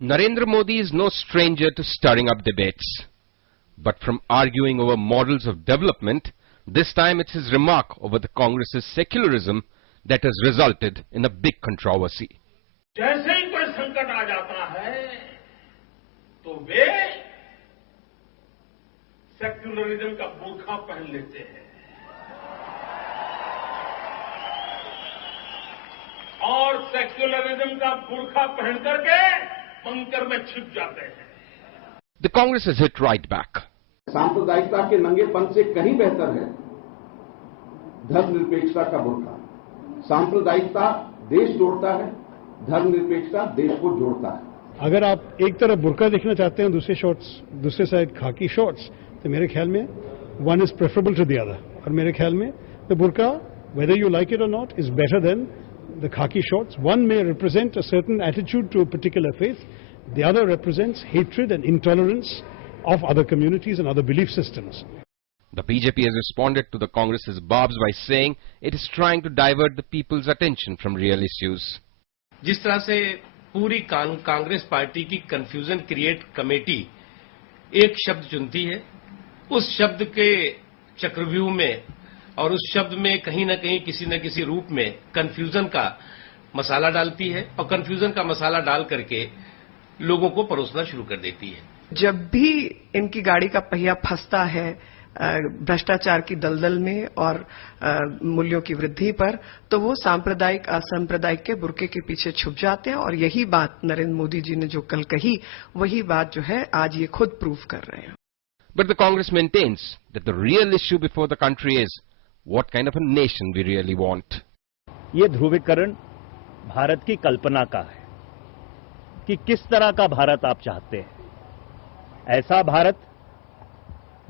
Narendra Modi is no stranger to stirring up debates. But from arguing over models of development, this time it's his remark over the Congress's secularism that has resulted in a big controversy. जैसे ही कोई संकट आ जाता है तो वे सेक्युलरिज्म का बुर्का पहन लेते हैं और सेक्युलरिज्म का बुर्का पहन करके बंकर में छिप जाते हैं. The Congress has hit right back. सांप्रदायिकता के नंगेपन से कहीं बेहतर है धर्मनिरपेक्षता का बुर्का. सांप्रदायिकता देश तोड़ता है, धर्मनिरपेक्षता देश को जोड़ता है. अगर आप एक तरफ बुर्का देखना चाहते हैं, दूसरे साइड खाकी शॉर्ट्स, तो मेरे ख्याल में one is preferable to the other. और मेरे ख्याल में द बुर्का, whether you like it or not, is better than the khaki shorts. One may represent a certain attitude to a particular faith. The other represents hatred and intolerance of other communities and other belief systems. The BJP has responded to the Congress's barbs by saying it is trying to divert the people's attention from real issues. जिस तरह से पूरी कांग्रेस पार्टी की confusion create committee एक शब्द चुनती है, उस शब्द के चक्रव्यूह में और उस शब्द में कहीं न कहीं किसी न किसी रूप में कंफ्यूजन का मसाला डालती है और कंफ्यूजन का मसाला डाल करके लोगों को परोसना शुरू कर देती है. जब भी इनकी गाड़ी का पहिया फंसता है भ्रष्टाचार की दलदल में और मूल्यों की वृद्धि पर, तो वो सांप्रदायिक असंप्रदायिक के बुर्के के पीछे छुप जाते हैं. और यही बात नरेंद्र मोदी जी ने जो कल कही, वही बात जो है आज ये खुद प्रूव कर रहे हैं. But the Congress maintains that the real issue before the country is what kind of a nation we really want. ये ध्रुवीकरण भारत की कल्पना का है कि किस तरह का भारत आप चाहते हैं. ऐसा भारत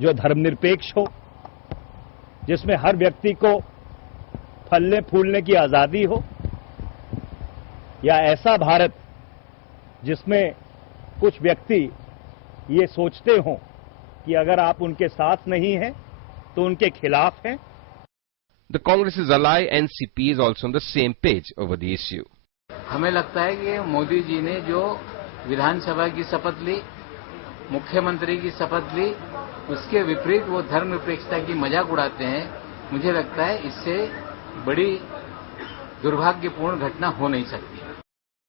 जो धर्मनिरपेक्ष हो, जिसमें हर व्यक्ति को फलने फूलने की आजादी हो, या ऐसा भारत जिसमें कुछ व्यक्ति ये सोचते हों कि अगर आप उनके साथ नहीं हैं तो उनके खिलाफ हैं. The Congress's ally NCP is also on the same page over the issue. हमें लगता है कि मोदी जी ने जो विधानसभा की शपथ ली, मुख्यमंत्री की शपथ ली, उसके विपरीत वो धर्मनिरपेक्षता की मजाक उड़ाते हैं. मुझे लगता है इससे बड़ी दुर्भाग्यपूर्ण घटना हो नहीं सकती.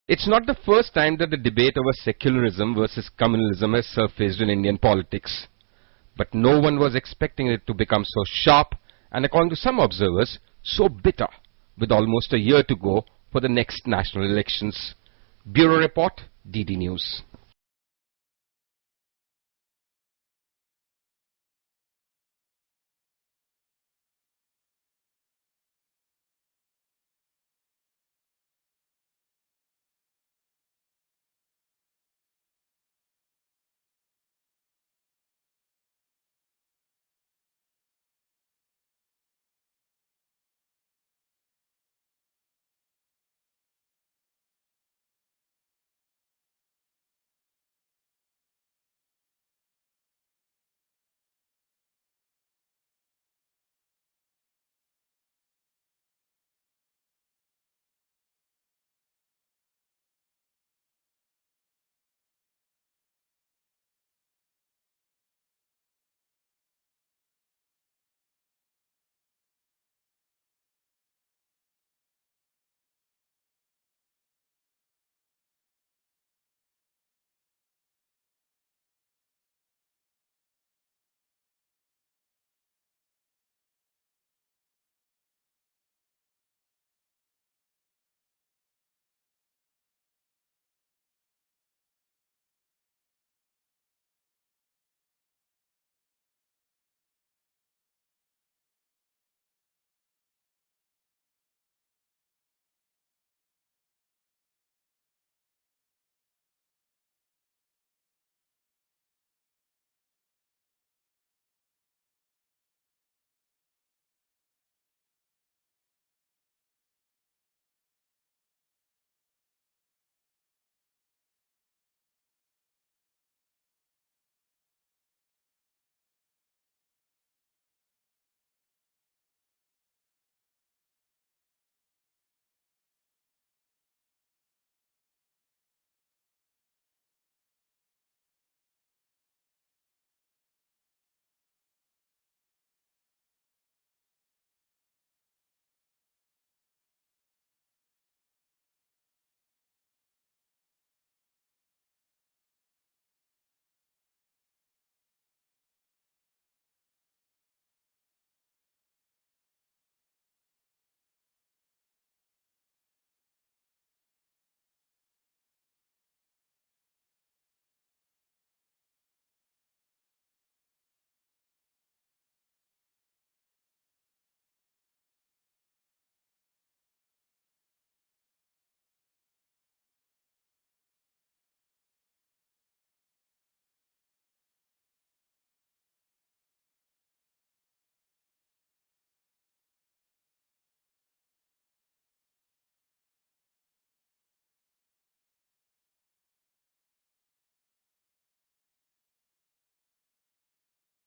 It's not the first time that the debate over secularism versus communalism has surfaced in Indian politics. But no one was expecting it to become so sharp and, according to some observers, so bitter, with almost a year to go for the next national elections. Bureau Report, DD News.